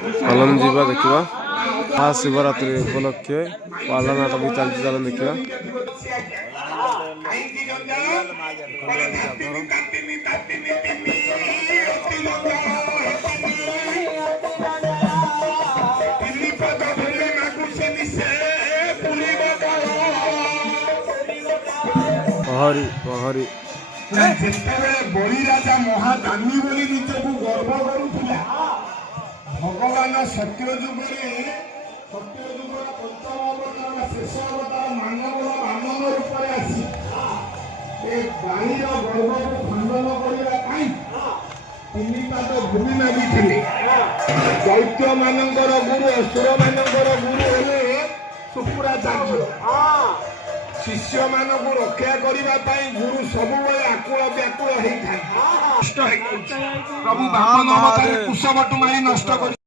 कलम जीवा देखा महाशिवरात्रि उपलक्षे पालनाट भी चलती चलन देखा पहरी पहरी बड़ी राजा महादानी बोली निजक गर्व करुला भगवान सत्य जुगे पंचम अवतार शेष अवतार मानव वामन रूप आसी गाईर गर्व को खंडन करने तीन पाद भूमि मागिले दैत्य मानकर गुरु असुर मानकर गुरु हेले शुक्राचार्य शिष्य मानक रक्षा करने गुरु सब आकुल व्याकुल होता है प्रभु बामन अवतार कुशवट मारी नष्ट कर